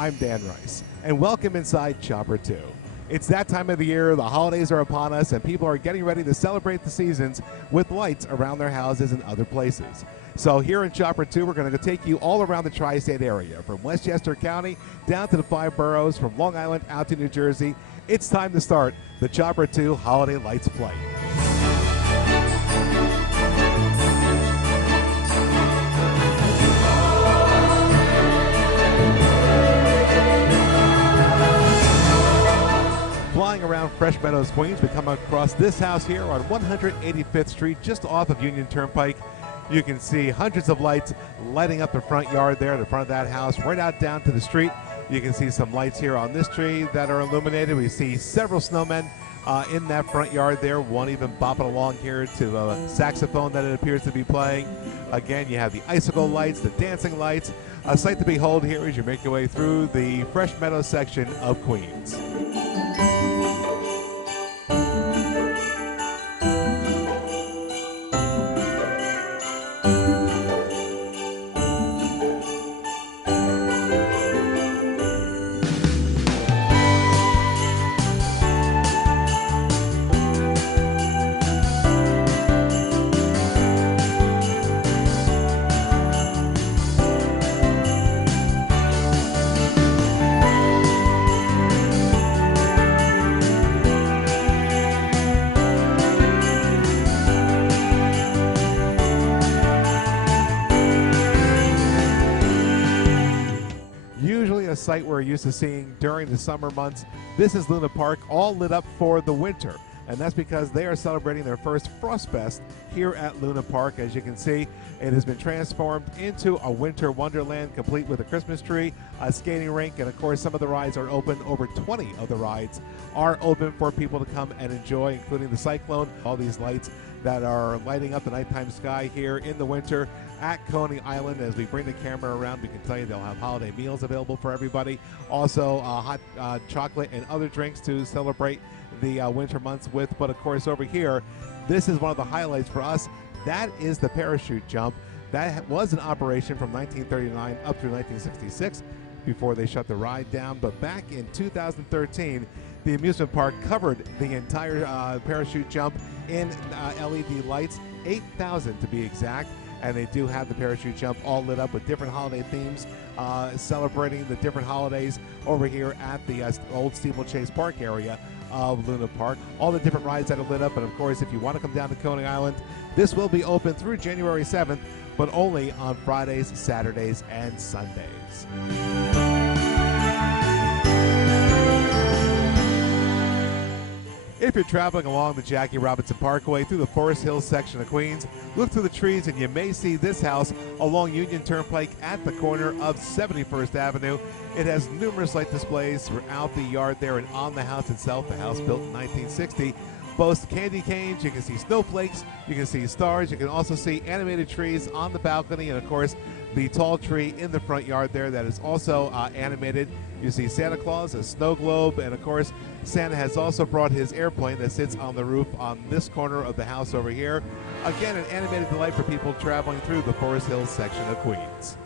I'm Dan Rice, and welcome inside Chopper 2. It's that time of the year, the holidays are upon us, and people are getting ready to celebrate the seasons with lights around their houses and other places. So here in Chopper 2, we're going to take you all around the tri-state area, from Westchester County down to the 5 boroughs, from Long Island out to New Jersey. It's time to start the Chopper 2 Holiday Lights Flight. Flying around Fresh Meadows, Queens, we come across this house here on 185th Street, just off of Union Turnpike. You can see hundreds of lights lighting up the front yard there, the front of that house, right out down to the street. You can see some lights here on this tree that are illuminated. We see several snowmen in that front yard there, one even bopping along here to a saxophone that it appears to be playing. Again, you have the icicle lights, the dancing lights. A sight to behold here as you make your way through the Fresh Meadows section of Queens. A site we're used to seeing during the summer months. This is Luna Park, all lit up for the winter, and that's because they are celebrating their first Frost Fest here at Luna Park. As you can see, it has been transformed into a winter wonderland, complete with a Christmas tree, a skating rink, and of course some of the rides are open. Over 20 of the rides are open for people to come and enjoy, including the Cyclone, all these lights that are lighting up the nighttime sky here in the winter at Coney Island. As we bring the camera around, we can tell you they'll have holiday meals available for everybody. Also, hot chocolate and other drinks to celebrate the winter months with. But of course, over here, this is one of the highlights for us. That is the parachute jump. That was in operation from 1939 up through 1966 before they shut the ride down. But back in 2013, the amusement park covered the entire parachute jump in LED lights, 8,000 to be exact. And they do have the parachute jump all lit up with different holiday themes, celebrating the different holidays over here at the old Steeplechase Park area of Luna Park. All the different rides that are lit up, and of course, if you want to come down to Coney Island, this will be open through January 7th, but only on Fridays, Saturdays, and Sundays. If you're traveling along the Jackie Robinson Parkway through the Forest Hills section of Queens, look through the trees and you may see this house along Union Turnpike at the corner of 71st Avenue. It has numerous light displays throughout the yard there and on the house itself. The house built in 1960 boasts candy canes. You can see snowflakes, you can see stars, you can also see animated trees on the balcony, and of course the tall tree in the front yard there that is also animated. You see Santa Claus, a snow globe, and of course Santa has also brought his airplane that sits on the roof on this corner of the house over here. Again, an animated delight for people traveling through the Forest Hills section of Queens.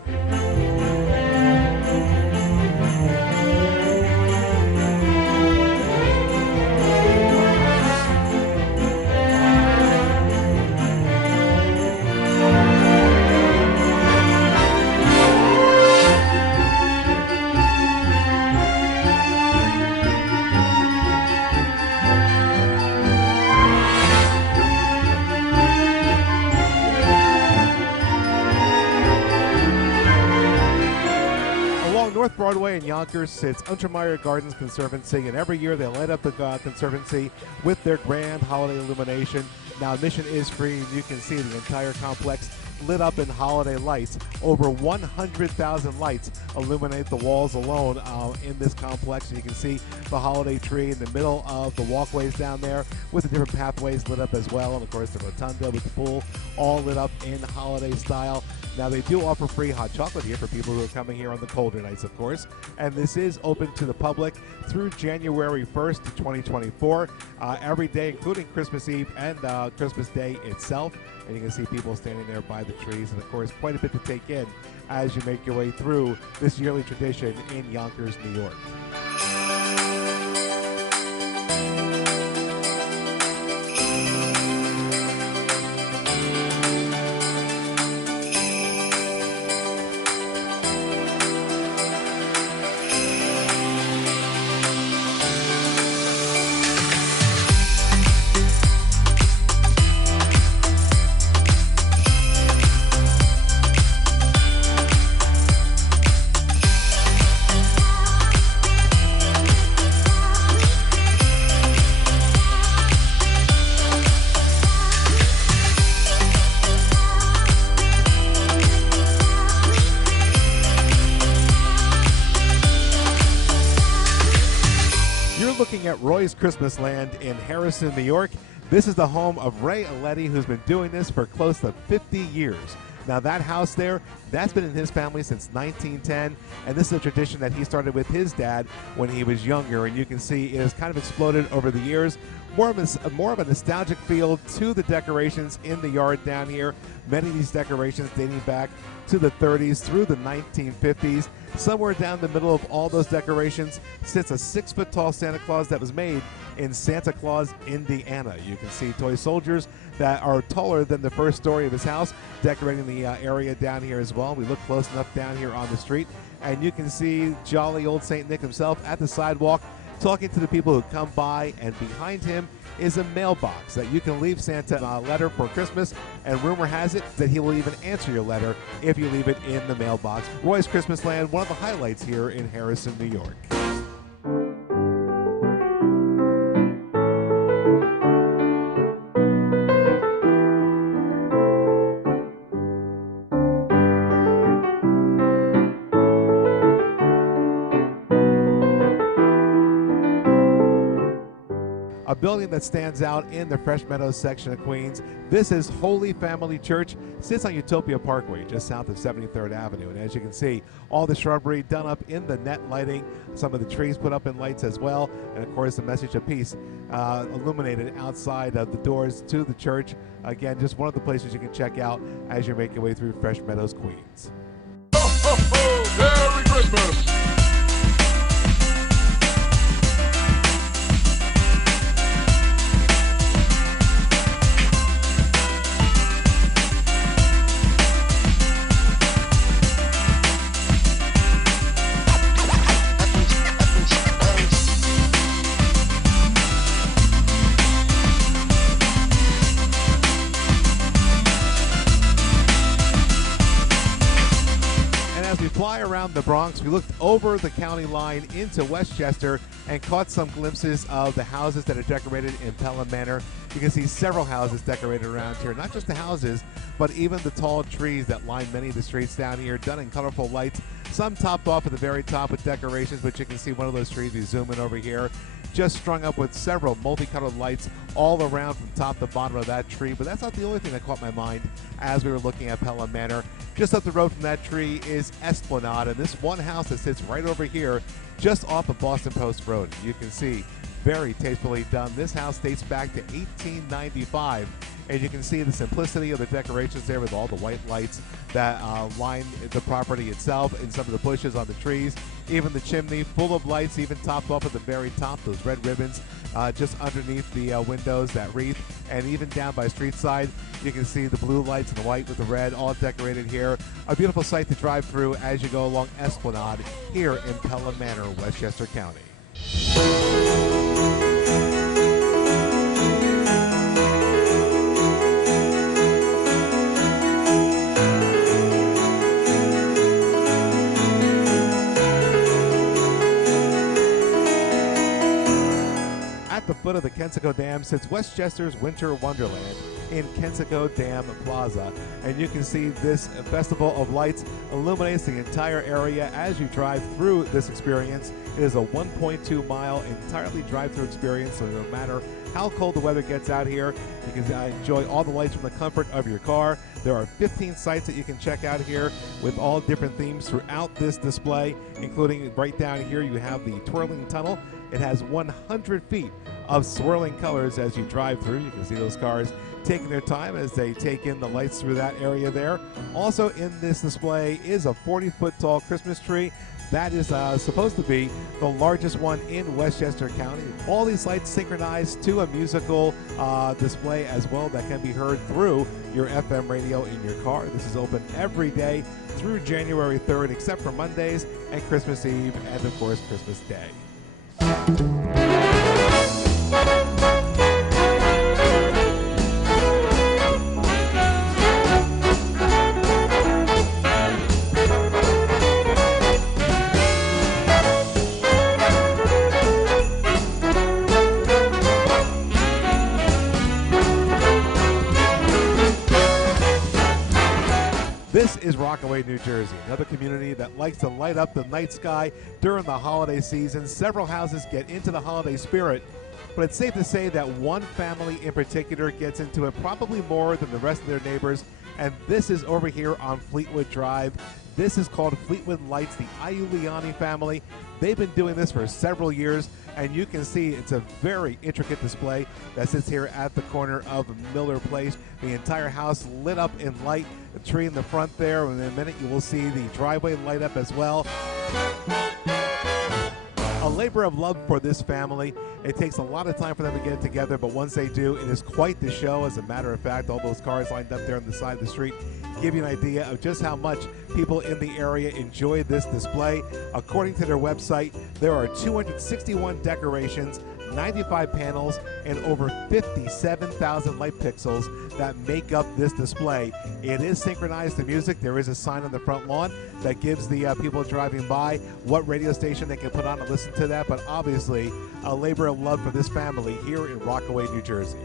North Broadway in Yonkers sits Untermeyer Gardens Conservancy, and every year they light up the Conservancy with their grand holiday illumination. Now, admission is free, and you can see the entire complex lit up in holiday lights. Over 100,000 lights illuminate the walls alone in this complex. And you can see the holiday tree in the middle of the walkways down there with the different pathways lit up as well. And of course the rotunda with the pool all lit up in holiday style. Now, they do offer free hot chocolate here for people who are coming here on the colder nights, of course. And this is open to the public through January 1st, 2024, every day, including Christmas Eve and Christmas Day itself. And you can see people standing there by the trees, and of course quite a bit to take in as you make your way through this yearly tradition in Yonkers, New York. Looking at Roy's Christmas Land in Harrison, New York. This is the home of Ray Aletti, who's been doing this for close to 50 years. Now that house there, that's been in his family since 1910, and this is a tradition that he started with his dad when he was younger, and you can see it has kind of exploded over the years. More of a nostalgic feel to the decorations in the yard down here. Many of these decorations dating back to the 30s through the 1950s. Somewhere down the middle of all those decorations sits a 6-foot-tall Santa Claus that was made in Santa Claus, Indiana. You can see toy soldiers that are taller than the first story of his house decorating the area down here as well. We look close enough down here on the street, and you can see jolly old St. Nick himself at the sidewalk talking to the people who come by, and behind him is a mailbox that you can leave Santa a letter for Christmas, and rumor has it that he will even answer your letter if you leave it in the mailbox. Roy's Christmas Land, one of the highlights here in Harrison, New York. A building that stands out in the Fresh Meadows section of Queens. This is Holy Family Church. Sits on Utopia Parkway, just south of 73rd Avenue. And as you can see, all the shrubbery done up in the net lighting, some of the trees put up in lights as well, and of course the message of peace illuminated outside of the doors to the church. Again, just one of the places you can check out as you make your way through Fresh Meadows, Queens. Ho, ho, ho! Merry Christmas! Fly around the Bronx, we looked over the county line into Westchester and caught some glimpses of the houses that are decorated in Pelham Manor. You can see several houses decorated around here, not just the houses, but even the tall trees that line many of the streets down here, done in colorful lights, some topped off at the very top with decorations, but you can see one of those trees, we zoom in over here, just strung up with several multicolored lights all around from top to bottom of that tree. But that's not the only thing that caught my mind as we were looking at Pelham Manor. Just up the road from that tree is Esplanade, and this one house that sits right over here just off of Boston Post Road. You can see very tastefully done. This house dates back to 1895, and you can see the simplicity of the decorations there with all the white lights that line the property itself and some of the bushes on the trees. Even the chimney full of lights, even topped off at the very top, those red ribbons just underneath the windows, that wreath, and even down by street side, you can see the blue lights and the white with the red, all decorated here. A beautiful sight to drive through as you go along Esplanade here in Pelham Manor, Westchester County. At the foot of the Kensico Dam sits Westchester's Winter Wonderland in Kensico Dam Plaza, and you can see this festival of lights illuminates the entire area as you drive through this experience. It is a 1.2 mile entirely drive-through experience, so no matter how cold the weather gets out here, you can enjoy all the lights from the comfort of your car. There are 15 sites that you can check out here with all different themes throughout this display, including right down here you have the twirling tunnel. It has 100 feet of swirling colors as you drive through. You can see those cars taking their time as they take in the lights through that area there. Also in this display is a 40-foot tall Christmas tree. That is supposed to be the largest one in Westchester County. All these lights synchronized to a musical display as well that can be heard through your FM radio in your car. This is open every day through January 3rd, except for Mondays and Christmas Eve and, of course, Christmas Day. This is Rockaway, New Jersey, another community that likes to light up the night sky during the holiday season. Several houses get into the holiday spirit, but it's safe to say that one family in particular gets into it probably more than the rest of their neighbors, and this is over here on Fleetwood Drive. This is called Fleetwood Lights, the Iuliani family. They've been doing this for several years, and you can see it's a very intricate display that sits here at the corner of Miller Place. The entire house lit up in light, the tree in the front there, and in a minute you will see the driveway light up as well. A labor of love for this family. It takes a lot of time for them to get it together, but once they do, it is quite the show. As a matter of fact, all those cars lined up there on the side of the street give you an idea of just how much people in the area enjoy this display. According to their website, there are 261 decorations, 95 panels, and over 57,000 light pixels that make up this display. It is synchronized to music. There is a sign on the front lawn that gives the people driving by what radio station they can put on and listen to that, but obviously a labor of love for this family here in Rockaway, New Jersey.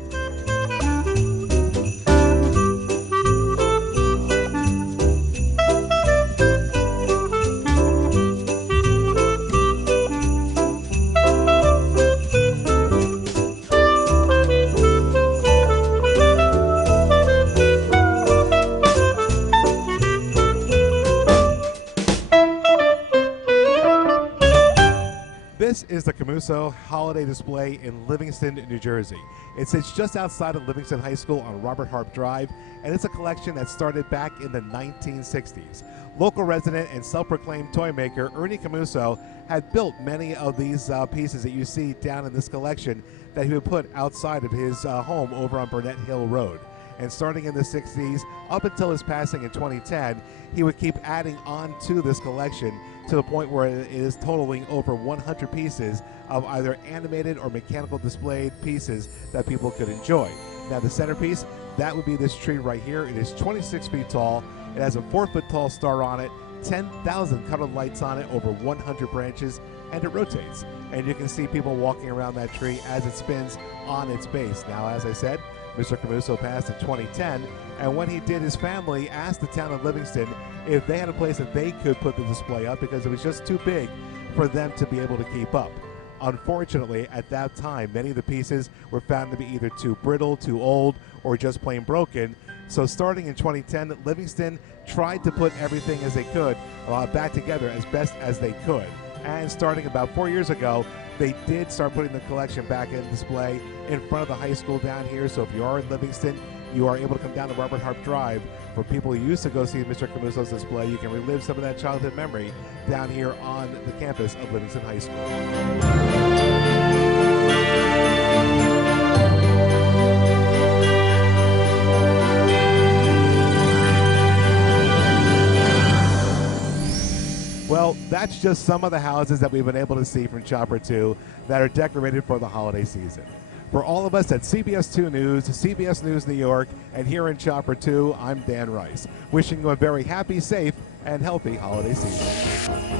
This is the Cuso holiday display in Livingston, New Jersey. It sits just outside of Livingston High School on Robert Harp Drive, and it's a collection that started back in the 1960s. Local resident and self-proclaimed toy maker Ernie Cuso had built many of these pieces that you see down in this collection that he would put outside of his home over on Burnett Hill Road. And starting in the 60s, up until his passing in 2010, he would keep adding on to this collection to the point where it is totaling over 100 pieces of either animated or mechanical displayed pieces that people could enjoy. Now the centerpiece, that would be this tree right here. It is 26 feet tall. It has a 4-foot tall star on it, 10,000 colored lights on it, over 100 branches, and it rotates. And you can see people walking around that tree as it spins on its base. Now, as I said, Mr. Cuso passed in 2010, and when he did, his family asked the town of Livingston if they had a place that they could put the display up because it was just too big for them to be able to keep up. Unfortunately, at that time, many of the pieces were found to be either too brittle, too old, or just plain broken. So starting in 2010, Livingston tried to put everything as they could back together as best as they could. And starting about 4 years ago, they did start putting the collection back in display in front of the high school down here. So if you are in Livingston, you are able to come down to Robert Harp Drive. For people who used to go see Mr. Cuso's display, you can relive some of that childhood memory down here on the campus of Livingston High School. Well, that's just some of the houses that we've been able to see from Chopper 2 that are decorated for the holiday season. For all of us at CBS 2 News, CBS News New York, and here in Chopper 2, I'm Dan Rice, wishing you a very happy, safe, and healthy holiday season.